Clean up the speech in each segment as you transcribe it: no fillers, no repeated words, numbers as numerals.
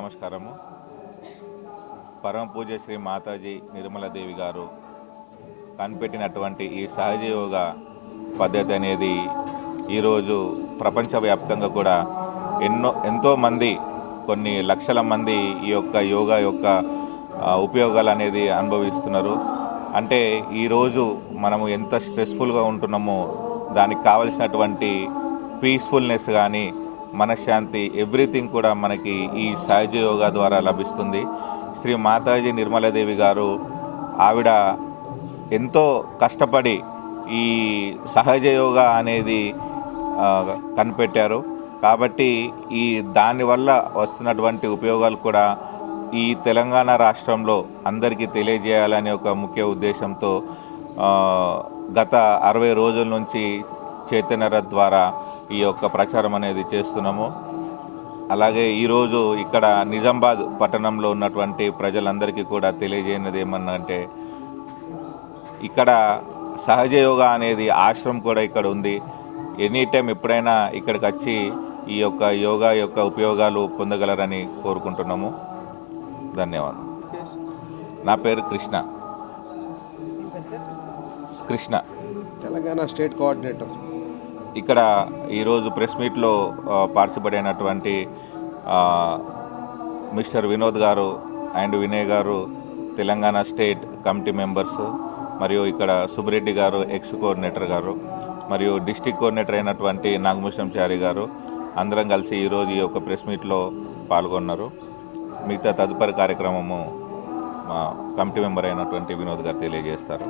నమస్కారము. పరమ పూజ్య శ్రీ మాతాజీ నిర్మలాదేవి గారు కనిపెట్టినటువంటి ఈ సహజ యోగ పద్ధతి అనేది ఈరోజు ప్రపంచవ్యాప్తంగా కూడా ఎంతోమంది కొన్ని లక్షల మంది ఈ యొక్క యోగా యొక్క ఉపయోగాలు అనేది అనుభవిస్తున్నారు. అంటే ఈరోజు మనము ఎంత స్ట్రెస్ఫుల్గా ఉంటున్నామో దానికి కావలసినటువంటి పీస్ఫుల్నెస్ కానీ మనశ్శాంతి ఎవ్రీథింగ్ కూడా మనకి ఈ సహజ యోగా ద్వారా లభిస్తుంది. శ్రీ మాతాజీ నిర్మలాదేవి గారు ఆవిడ ఎంతో కష్టపడి ఈ సహజ యోగా అనేది కనిపెట్టారు. కాబట్టి ఈ దానివల్ల వస్తున్నటువంటి ఉపయోగాలు కూడా ఈ తెలంగాణ రాష్ట్రంలో అందరికీ తెలియజేయాలనే ఒక ముఖ్య ఉద్దేశంతో గత 60 రోజుల నుంచి చైతన్య రథ్ ద్వారా ఈ యొక్క ప్రచారం అనేది చేస్తున్నాము. అలాగే ఈరోజు ఇక్కడ నిజామాబాద్ పట్టణంలో ఉన్నటువంటి ప్రజలందరికీ కూడా తెలియజేయనిది ఏమన్నంటే, ఇక్కడ సహజ యోగా అనేది ఆశ్రమం కూడా ఇక్కడ ఉంది. ఎనీ టైం ఎప్పుడైనా ఇక్కడికి వచ్చి ఈ యొక్క యోగా యొక్క ఉపయోగాలు పొందగలరని కోరుకుంటున్నాము. ధన్యవాదాలు. నా పేరు కృష్ణ. Telangana state coordinator. ఇక్కడ ఈరోజు ప్రెస్ మీట్లో పార్టిసిపేట్ అయినటువంటి మిస్టర్ వినోద్ గారు అండ్ వినయ్ గారు తెలంగాణ స్టేట్ కమిటీ మెంబర్స్, మరియు ఇక్కడ సుబ్బిరెడ్డి గారు ఎక్స్ కోఆర్డినేటర్ గారు, మరియు డిస్టిక్ కోఆర్డినేటర్ అయినటువంటి నాగభూషణం చారి గారు అందరం కలిసి ఈరోజు ఈ యొక్క ప్రెస్ మీట్లో పాల్గొన్నారు. మిగతా తదుపరి కార్యక్రమము మా కమిటీ మెంబర్ అయినటువంటి వినోద్ గారు తెలియజేస్తారు.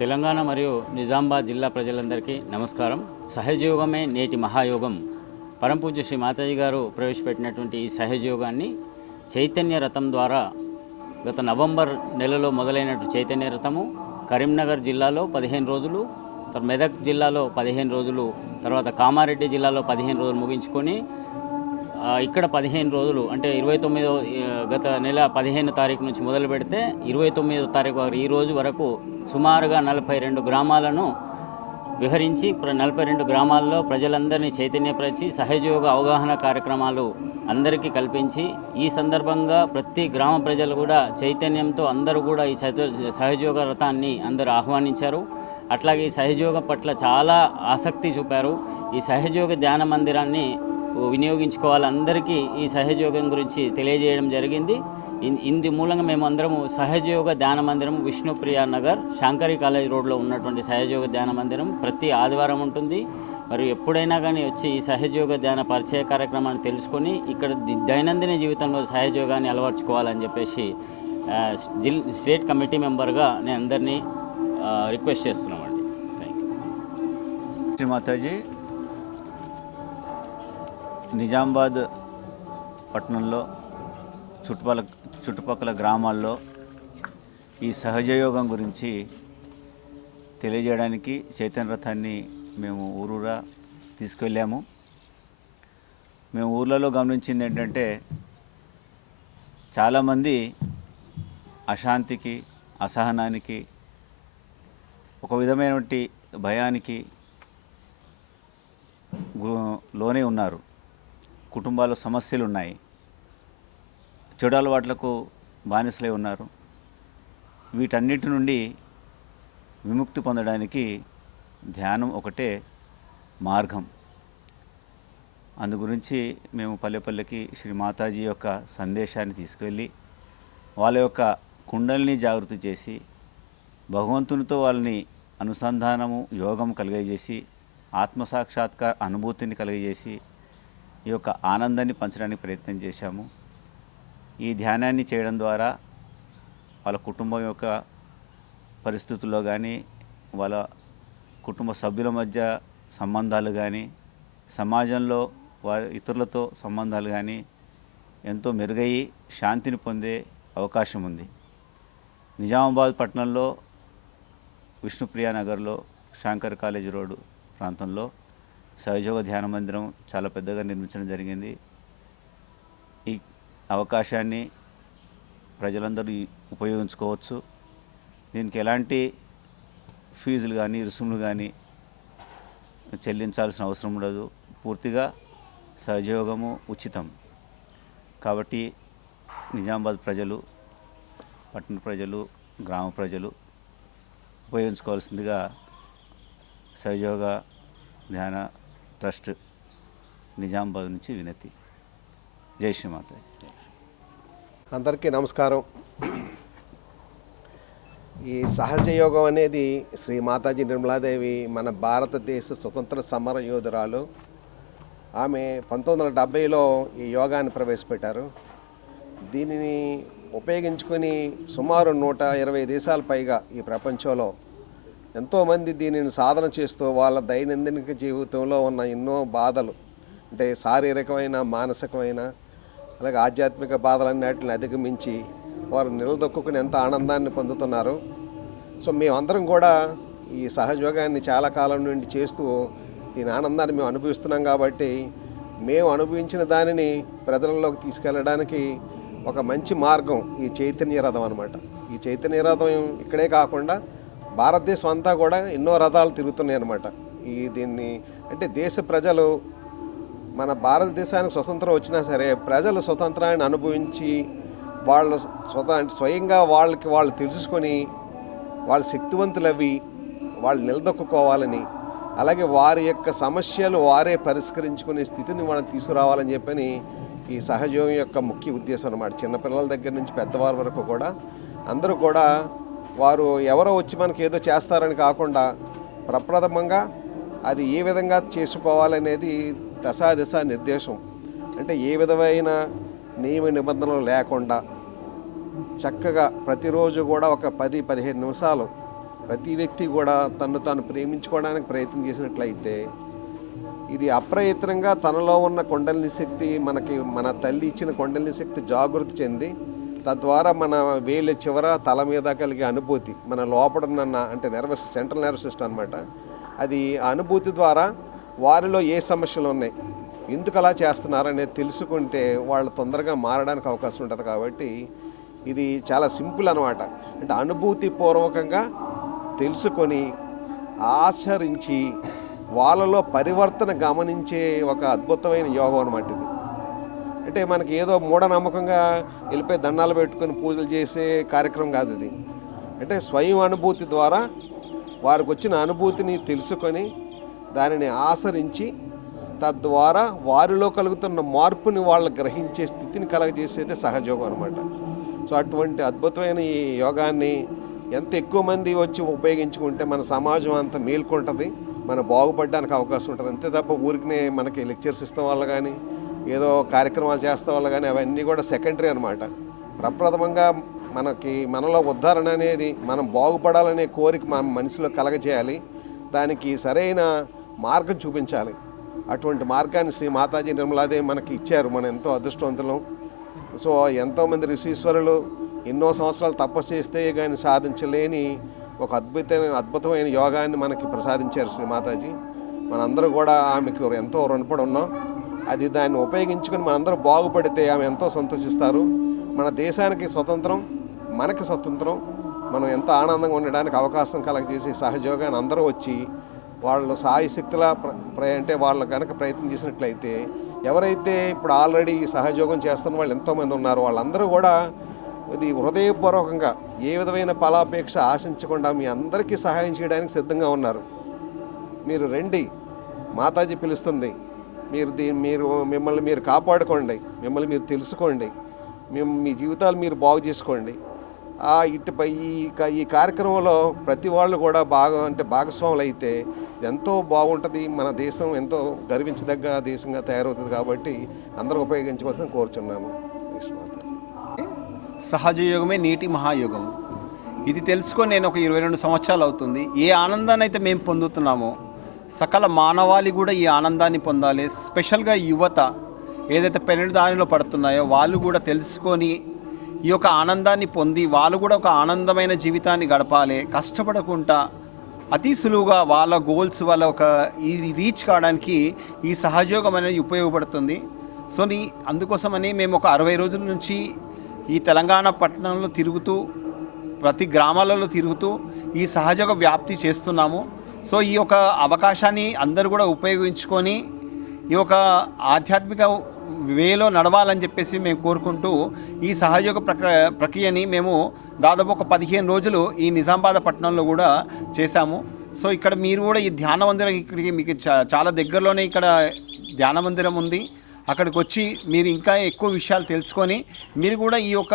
తెలంగాణ మరియు నిజామాబాద్ జిల్లా ప్రజలందరికీ నమస్కారం. సహజయోగమే నేటి మహాయోగం. పరమపూజ్య శ్రీ మాతాజీ గారు ప్రవేశపెట్టినటువంటి ఈ సహజయోగాన్ని చైతన్య రథం ద్వారా గత నవంబర్ నెలలో మొదలైనటువంటి చైతన్య రథము కరీంనగర్ జిల్లాలో 15 రోజులు, మెదక్ జిల్లాలో 15 రోజులు, తర్వాత కామారెడ్డి జిల్లాలో 15 రోజులు ముగించుకొని ఇక్కడ 15 రోజులు అంటే 29 గత నెల 15 తారీఖు నుంచి మొదలు పెడితే 29వ తారీఖు ఈ రోజు వరకు సుమారుగా 42 గ్రామాలను విహరించి 42 గ్రామాల్లో ప్రజలందరినీ చైతన్యపరిచి సహజయోగ అవగాహన కార్యక్రమాలు అందరికీ కల్పించి ఈ సందర్భంగా ప్రతి గ్రామ ప్రజలు కూడా చైతన్యంతో అందరూ కూడా ఈ సహజయోగ రథాన్ని అందరూ ఆహ్వానించారు. అట్లాగే ఈ సహజయోగం పట్ల చాలా ఆసక్తి చూపారు. ఈ సహజయోగ ధ్యాన మందిరాన్ని వినియోగించుకోవాలి, అందరికీ ఈ సహజయోగం గురించి తెలియజేయడం జరిగింది. ఇందు మూలంగా మేము అందరము సహజయోగ ధ్యాన మందిరం విష్ణుప్రియ నగర్ శాంకరి కాలేజ్ రోడ్లో ఉన్నటువంటి సహజయోగ ధ్యాన మందిరం ప్రతి ఆదివారం ఉంటుంది. మరియు ఎప్పుడైనా కానీ వచ్చి ఈ సహజయోగ ధ్యాన పరిచయ కార్యక్రమాన్ని తెలుసుకొని ఇక్కడ దైనందిన జీవితంలో సహజయోగాన్ని అలవర్చుకోవాలని చెప్పేసి స్టేట్ కమిటీ మెంబర్గా నేను అందరినీ రిక్వెస్ట్ చేస్తున్నామండి. Thank you. శ్రీ మాతాజీ నిజామాబాద్ పట్టణంలో చుట్టుపక్కల గ్రామాల్లో ఈ సహజయోగం గురించి తెలియజేయడానికి చైతన్య రథాన్ని మేము ఊరూరా తీసుకెళ్ళాము. మేము ఊర్లలో గమనించింది ఏంటంటే, చాలామంది అశాంతికి, అసహనానికి, ఒక విధమైనటువంటి భయానికి లోనే ఉన్నారు. కుటుంబాల్లో సమస్యలు ఉన్నాయి, చెడు అలవాట్లకు బానిసలై ఉన్నారు. వీటన్నిటి నుండి విముక్తి పొందడానికి ధ్యానం ఒకటే మార్గం. అందు గురించి మేము పల్లెపల్లెకి శ్రీ మాతాజీ యొక్క సందేశాన్ని తీసుకువెళ్ళి వాళ్ళ యొక్క కుండల్ని జాగృతి చేసి భగవంతునితో వాళ్ళని అనుసంధానము యోగం కలిగజేసి ఆత్మసాక్షాత్కార అనుభూతిని కలిగజేసి ఈ యొక్క ఆనందాన్ని పంచడానికి ప్రయత్నం చేశాము. ఈ ధ్యానాన్ని చేయడం ద్వారా వాళ్ళ కుటుంబం యొక్క పరిస్థితుల్లో కానీ, వాళ్ళ కుటుంబ సభ్యుల మధ్య సంబంధాలు కానీ, సమాజంలో ఇతరులతో సంబంధాలు కానీ ఎంతో మెరుగయ్యి శాంతిని పొందే అవకాశం ఉంది. నిజామాబాద్ పట్టణంలో విష్ణుప్రియ నగర్లో శాంకర్ కాలేజ్ రోడ్డు ప్రాంతంలో సహజయోగ ధ్యాన మందిరం చాలా పెద్దగా నిర్మించడం జరిగింది. ఈ అవకాశాన్ని ప్రజలందరూ ఉపయోగించుకోవచ్చు. దీనికి ఎలాంటి ఫీజులు కానీ రుసుములు కానీ చెల్లించాల్సిన అవసరం ఉండదు. పూర్తిగా సహజయోగము ఉచితం. కాబట్టి నిజామాబాద్ ప్రజలు, పట్టణ ప్రజలు, గ్రామ ప్రజలు ఉపయోగించుకోవాల్సిందిగా సహయోగ ధ్యాన ట్రస్ట్ నిజామాబాద్ నుంచి వినతి. జై శ్రీమాతాజీ. అందరికీ నమస్కారం. ఈ సహజ యోగం అనేది శ్రీ మాతాజీ నిర్మలాదేవి మన భారతదేశ స్వతంత్ర సమర యోధురాలు. ఆమె 1970లో ఈ యోగాన్ని ప్రవేశపెట్టారు. దీనిని ఉపయోగించుకొని సుమారు 120 దేశాల పైగా ఈ ప్రపంచంలో ఎంతోమంది దీనిని సాధన చేస్తూ వాళ్ళ దైనందిన జీవితంలో ఉన్న ఎన్నో బాధలు, అంటే శారీరకమైన, మానసికమైన, అలాగే ఆధ్యాత్మిక బాధలన్నిటిని అధిగమించి వారు నిలదొక్కుని ఎంత ఆనందాన్ని పొందుతున్నారు. సో మేమందరం కూడా ఈ సహజయోగాన్ని చాలా కాలం నుండి చేస్తూ దీని ఆనందాన్ని మేము అనుభవిస్తున్నాం. కాబట్టి మేము అనుభవించిన దానిని ప్రజలలోకి తీసుకెళ్ళడానికి ఒక మంచి మార్గం ఈ చైతన్య రథం అన్నమాట. ఈ చైతన్య రథం ఇక్కడే కాకుండా భారతదేశం అంతా కూడా ఎన్నో రథాలు తిరుగుతున్నాయి అన్నమాట. దీన్ని అంటే దేశ ప్రజలు, మన భారతదేశానికి స్వతంత్రం వచ్చినా సరే ప్రజలు స్వతంత్రాన్ని అనుభవించి వాళ్ళు స్వయంగా వాళ్ళకి వాళ్ళు తెలుసుకొని వాళ్ళు శక్తివంతులవి వాళ్ళు నిలదొక్కుకోవాలని, అలాగే వారి యొక్క సమస్యలు వారే పరిష్కరించుకునే స్థితిని మనం తీసుకురావాలని చెప్పని ఈ సహజయోగం యొక్క ముఖ్య ఉద్దేశం అన్నమాట. చిన్నపిల్లల దగ్గర నుంచి పెద్దవారి వరకు కూడా అందరూ కూడా వారు ఎవరో వచ్చి మనకి ఏదో చేస్తారని కాకుండా ప్రప్రథమంగా అది ఏ విధంగా చేసుకోవాలనేది దశ నిర్దేశం. అంటే ఏ విధమైన నియమ నిబంధనలు లేకుండా చక్కగా ప్రతిరోజు కూడా ఒక 10-15 నిమిషాలు ప్రతి వ్యక్తి కూడా తను తాను ప్రేమించుకోవడానికి ప్రయత్నం చేసినట్లయితే ఇది అప్రయత్నంగా తనలో ఉన్న కుండలిని శక్తి, మన తల్లి ఇచ్చిన కుండలిని శక్తి జాగృతి చెంది తద్వారా మన వేళ్ళ చివర తల మీద కలిగే అనుభూతి, మన లోపడున్న అంటే సెంట్రల్ నర్వస్ సిస్టమ్ అనమాట, అది ఆ అనుభూతి ద్వారా వారిలో ఏ సమస్యలు ఉన్నాయి, ఎందుకు అలా చేస్తున్నారనేది తెలుసుకుంటే వాళ్ళు తొందరగా మారడానికి అవకాశం ఉంటుంది. కాబట్టి ఇది చాలా సింపుల్ అనమాట. అంటే అనుభూతి పూర్వకంగా తెలుసుకొని ఆచరించి వాళ్ళలో పరివర్తన గమనించే ఒక అద్భుతమైన యోగం అనమాట ఇది. అంటే మనకి ఏదో మూఢనమ్మకంగా వెళ్ళిపోయి దండాలు పెట్టుకొని పూజలు చేసే కార్యక్రమం కాదు ఇది. అంటే స్వయం అనుభూతి ద్వారా వారికి వచ్చిన అనుభూతిని తెలుసుకొని దానిని ఆచరించి తద్వారా వారిలో కలుగుతున్న మార్పుని వాళ్ళు గ్రహించే స్థితిని కలగజేసేదే సహజయోగం అనమాట. సో అటువంటి అద్భుతమైన ఈ యోగాన్ని ఎంత ఎక్కువ మంది వచ్చి ఉపయోగించుకుంటే మన సమాజం అంత మేల్కొంటుంది, మనం బాగుపడడానికి అవకాశం ఉంటుంది. అంతే తప్ప ఊరికినే మనకి లెక్చర్స్ ఇస్తాం వల్ల కానీ ఏదో కార్యక్రమాలు చేస్తాం వల్ల కానీ అవన్నీ కూడా సెకండరీ అనమాట. ప్రప్రథమంగా మనలో ఉద్ధరణ అనేది, మనం బాగుపడాలనే కోరిక మన మనసులో కలగజేయాలి, దానికి సరైన మార్గం చూపించాలి. అటువంటి మార్గాన్ని శ్రీ మాతాజీ నిర్మలాదేవి మనకి ఇచ్చారు. మనం ఎంతో అదృష్టవంతులం. సో ఎంతోమంది ఋషీశ్వరులు ఎన్నో సంవత్సరాలు తపస్సు చేస్తే కానీ సాధించలేని ఒక అద్భుతమైన యోగాన్ని మనకి ప్రసాదించారు శ్రీ మాతాజీ. మనందరూ కూడా ఆమెకు ఎంతో రుణపడి ఉన్నాం. అది దాన్ని ఉపయోగించుకొని మనందరూ బాగుపడితే ఆమె ఎంతో సంతోషిస్తారు. మన దేశానికి స్వతంత్రం, మనకి స్వతంత్రం, మనం ఎంతో ఆనందంగా ఉండడానికి అవకాశం కలగజేసే సహజయోగాన్ని అందరూ వచ్చి వాళ్ళు సాయశక్తుల అంటే వాళ్ళు కనుక ప్రయత్నం చేసినట్లయితే, ఎవరైతే ఇప్పుడు ఆల్రెడీ సహజయోగం చేస్తున్న వాళ్ళు ఎంతోమంది ఉన్నారు, వాళ్ళందరూ కూడా ఇది హృదయపూర్వకంగా ఏ విధమైన ఫలాపేక్ష ఆశించకుండా మీ అందరికీ సహాయం చేయడానికి సిద్ధంగా ఉన్నారు. మీరు రండి, మాతాజీ పిలుస్తుంది. మిమ్మల్ని మీరు కాపాడుకోండి, మిమ్మల్ని మీరు తెలుసుకోండి, మీ జీవితాలు మీరు బాగు చేసుకోండి. ఇటుపై ఈ కార్యక్రమంలో ప్రతి వాళ్ళు కూడా భాగస్వాములు అయితే ఎంతో బాగుంటుంది. మన దేశం ఎంతో గర్వించదగ్గ దేశంగా తయారవుతుంది. కాబట్టి అందరూ ఉపయోగించుకోవాల్సిన కోరుచున్నాము. సహజయోగమే నేటి మహాయోగం. ఇది తెలుసుకొని నేను ఒక 22 సంవత్సరాలు అవుతుంది. ఏ ఆనందాన్ని అయితే మేము పొందుతున్నామో సకల మానవాళి కూడా ఈ ఆనందాన్ని పొందాలి. స్పెషల్గా యువత ఏదైతే పెళ్లి దానిలో పడుతున్నాయో వాళ్ళు కూడా తెలుసుకొని ఈ యొక్క ఆనందాన్ని పొంది వాళ్ళు కూడా ఒక ఆనందమైన జీవితాన్ని గడపాలి. కష్టపడకుండా అతి సులువుగా వాళ్ళ గోల్స్ వాళ్ళ ఒక ఈ రీచ్ కావడానికి ఈ సహజయోగం అనేది ఉపయోగపడుతుంది. సో అందుకోసమని మేము ఒక 60 రోజుల నుంచి ఈ తెలంగాణ పట్టణంలో తిరుగుతూ ప్రతి గ్రామాలలో తిరుగుతూ ఈ సహజయోగ వ్యాప్తి చేస్తున్నాము. సో ఈ యొక్క అవకాశాన్ని అందరూ కూడా ఉపయోగించుకొని ఈ యొక్క ఆధ్యాత్మిక వేలో నడవాలని చెప్పేసి మేము కోరుకుంటూ ఈ సహయోగ ప్రక్రియని మేము దాదాపు ఒక 15 రోజులు ఈ నిజామాబాద్ పట్టణంలో కూడా చేశాము. సో ఇక్కడ మీరు కూడా ఈ ధ్యాన మందిరం ఇక్కడికి మీకు చాలా దగ్గరలోనే ఇక్కడ ధ్యాన మందిరం ఉంది. అక్కడికి వచ్చి మీరు ఇంకా ఎక్కువ విషయాలు తెలుసుకొని మీరు కూడా ఈ యొక్క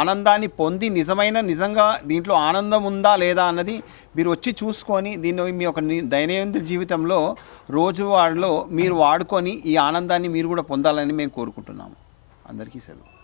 ఆనందాన్ని పొంది నిజంగా దీంట్లో ఆనందం ఉందా లేదా అన్నది మీరు వచ్చి చూసుకొని దీన్ని మీ యొక్క దైనందిన జీవితంలో రోజువారీలో మీరు వాడుకొని ఈ ఆనందాన్ని మీరు కూడా పొందాలని మేము కోరుకుంటున్నాము. అందరికీ సెలవు.